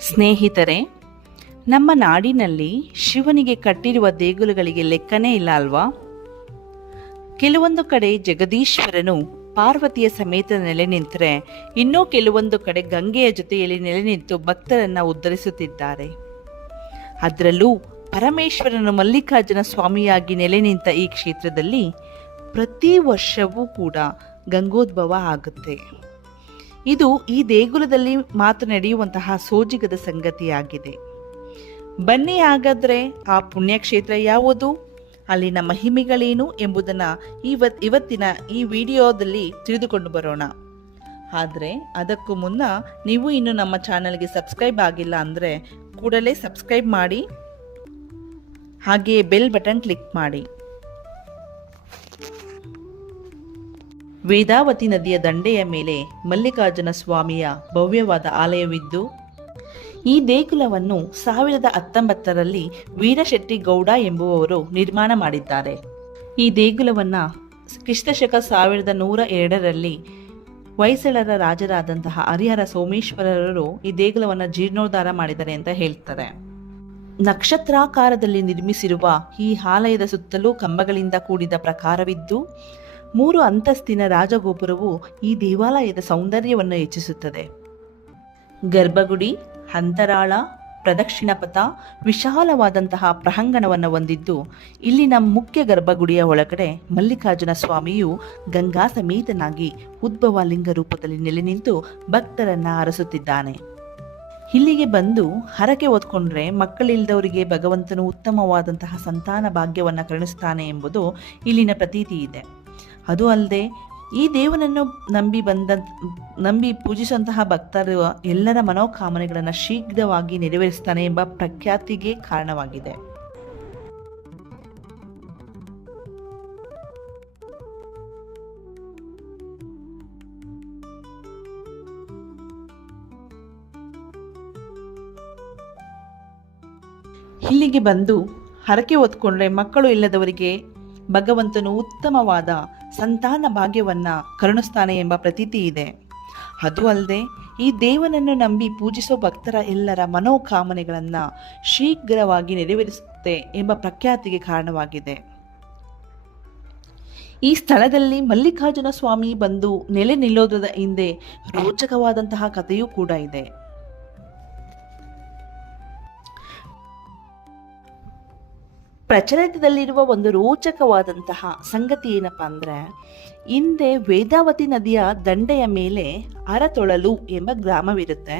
ಸ್ನೇಹಿತರೆ, ನಮ್ಮ ನಾಡಿನಲ್ಲಿ ಶಿವನಿಗೆ ಕಟ್ಟಿರುವ ದೇಗುಲಗಳಿಗೆ ಲೆಕ್ಕನೇ ಇಲ್ಲ ಅಲ್ವಾ? ಕೆಲವೊಂದು ಕಡೆ ಜಗದೀಶ್ವರನು ಪಾರ್ವತಿಯ ಸಮೇತ ನೆಲೆ ನಿಂತರೆ, ಇನ್ನೂ ಕೆಲವೊಂದು ಕಡೆ ಗಂಗೆಯ ಜೊತೆಯಲ್ಲಿ ನೆಲೆ ನಿಂತು ಭಕ್ತರನ್ನ ಉದ್ಧರಿಸುತ್ತಿದ್ದಾರೆ. ಅದರಲ್ಲೂ ಪರಮೇಶ್ವರನು ಮಲ್ಲಿಕಾರ್ಜುನ ಸ್ವಾಮಿಯಾಗಿ ನೆಲೆ ನಿಂತ ಈ ಕ್ಷೇತ್ರದಲ್ಲಿ ಪ್ರತಿ ವರ್ಷವೂ ಕೂಡ ಗಂಗೋದ್ಭವ ಆಗುತ್ತೆ. ಇದು ಈ ದೇಗುಲದಲ್ಲಿ ಮಾತ್ರ ನಡೆಯುವಂತಹ ಸೋಜಿಗದ ಸಂಗತಿಯಾಗಿದೆ. ಬನ್ನಿ ಹಾಗಾದ್ರೆ ಆ ಪುಣ್ಯಕ್ಷೇತ್ರ ಯಾವುದು? ಅಲ್ಲಿನ ಮಹಿಮೆಗಳೇನು ಎಂಬುದನ್ನು ಇವತ್, ಇವತ್ತಿನ ಈ ವಿಡಿಯೋದಲ್ಲಿ ತಿಳಿದುಕೊಂಡು ಬರೋಣ. ಆದರೆ ಅದಕ್ಕೂ ಮುನ್ನ ನೀವು ಇನ್ನು ನಮ್ಮ ಚಾನಲ್ಗೆ ಸಬ್ಸ್ಕ್ರೈಬ್ ಆಗಿಲ್ಲ ಅಂದರೆ ಕೂಡಲೇ ಸಬ್ಸ್ಕ್ರೈಬ್ ಮಾಡಿ. ಹಾಗೆಯೇ ಬೆಲ್ ಬಟನ್ ಕ್ಲಿಕ್ ಮಾಡಿ. ವೇದಾವತಿ ನದಿಯ ದಂಡೆಯ ಮೇಲೆ ಮಲ್ಲಿಕಾರ್ಜುನ ಸ್ವಾಮಿಯ ಭವ್ಯವಾದ ಆಲಯವಿದ್ದು, ಈ ದೇಗುಲವನ್ನು ಸಾವಿರದ ಹತ್ತೊಂಬತ್ತರಲ್ಲಿ ವೀರಶೆಟ್ಟಿ ಗೌಡ ಎಂಬುವವರು ನಿರ್ಮಾಣ ಮಾಡಿದ್ದಾರೆ. ಈ ದೇಗುಲವನ್ನು ಕ್ರಿಸ್ತಶಕ ಸಾವಿರದ ನೂರ ಎರಡರಲ್ಲಿ ಹೊಯ್ಸಳರ ರಾಜರಾದಂತಹ ಹರಿಹರ ಸೋಮೇಶ್ವರರು ಈ ದೇಗುಲವನ್ನು ಜೀರ್ಣೋದ್ಧಾರ ಮಾಡಿದ್ದಾರೆ ಅಂತ ಹೇಳ್ತಾರೆ. ನಕ್ಷತ್ರಾಕಾರದಲ್ಲಿ ನಿರ್ಮಿಸಿರುವ ಈ ಆಲಯದ ಸುತ್ತಲೂ ಕಂಬಗಳಿಂದ ಕೂಡಿದ ಪ್ರಕಾರವಿದ್ದು ಮೂರು ಅಂತಸ್ತಿನ ರಾಜಗೋಪುರವು ಈ ದೇವಾಲಯದ ಸೌಂದರ್ಯವನ್ನು ಹೆಚ್ಚಿಸುತ್ತದೆ. ಗರ್ಭಗುಡಿ, ಅಂತರಾಳ, ಪ್ರದಕ್ಷಿಣ ಪಥ, ವಿಶಾಲವಾದಂತಹ ಪ್ರಹಂಗಣವನ್ನು ಹೊಂದಿದ್ದು, ಇಲ್ಲಿನ ಮುಖ್ಯ ಗರ್ಭಗುಡಿಯ ಒಳಗಡೆ ಮಲ್ಲಿಕಾರ್ಜುನ ಸ್ವಾಮಿಯು ಗಂಗಾ ಸಮೇತನಾಗಿ ಉದ್ಭವ ಲಿಂಗ ರೂಪದಲ್ಲಿ ನೆಲೆ ನಿಂತು ಭಕ್ತರನ್ನ ಅರಸುತ್ತಿದ್ದಾನೆ. ಇಲ್ಲಿಗೆ ಬಂದು ಹರಕೆ ಓದ್ಕೊಂಡ್ರೆ ಮಕ್ಕಳಿಲ್ಲದವರಿಗೆ ಭಗವಂತನು ಉತ್ತಮವಾದಂತಹ ಸಂತಾನ ಭಾಗ್ಯವನ್ನು ಕರುಣಿಸ್ತಾನೆ ಎಂಬುದು ಇಲ್ಲಿನ ಪ್ರತೀತಿ ಇದೆ. ಅದು ಅಲ್ಲದೆ ಈ ದೇವನನ್ನು ನಂಬಿ ಬಂದ, ನಂಬಿ ಪೂಜಿಸುವಂತಹ ಭಕ್ತರು ಎಲ್ಲರ ಮನೋಕಾಮನೆಗಳನ್ನು ಶೀಘ್ರವಾಗಿ ನೆರವೇರಿಸ್ತಾನೆ ಎಂಬ ಪ್ರಖ್ಯಾತಿಗೆ ಕಾರಣವಾಗಿದೆ. ಇಲ್ಲಿಗೆ ಬಂದು ಹರಕೆ ಹೊತ್ಕೊಂಡ್ರೆ ಮಕ್ಕಳು ಇಲ್ಲದವರಿಗೆ ಭಗವಂತನು ಉತ್ತಮವಾದ ಸಂತಾನ ಭಾಗ್ಯವನ್ನ ಕರುಣಿಸ್ತಾನೆ ಎಂಬ ಪ್ರತೀತಿ ಇದೆ. ಅದು ಅಲ್ಲದೆ ಈ ದೇವನನ್ನು ನಂಬಿ ಪೂಜಿಸೋ ಭಕ್ತರ ಎಲ್ಲರ ಮನೋಕಾಮನೆಗಳನ್ನು ಶೀಘ್ರವಾಗಿ ನೆರವೇರಿಸುತ್ತೆ ಎಂಬ ಪ್ರಖ್ಯಾತಿಗೆ ಕಾರಣವಾಗಿದೆ. ಈ ಸ್ಥಳದಲ್ಲಿ ಮಲ್ಲಿಕಾರ್ಜುನ ಸ್ವಾಮಿ ಬಂದು ನೆಲೆ ನಿಲ್ಲೋದರ ಹಿಂದೆ ರೋಚಕವಾದಂತಹ ಕಥೆಯೂ ಕೂಡ ಇದೆ. ಪ್ರಚಲಿತದಲ್ಲಿರುವ ಒಂದು ರೋಚಕವಾದಂತಹ ಸಂಗತಿ ಏನಪ್ಪ ಅಂದರೆ ಹಿಂದೆ ವೇದಾವತಿ ನದಿಯ ದಂಡೆಯ ಮೇಲೆ ಅರತೊಳಲು ಎಂಬ ಗ್ರಾಮವಿರುತ್ತೆ.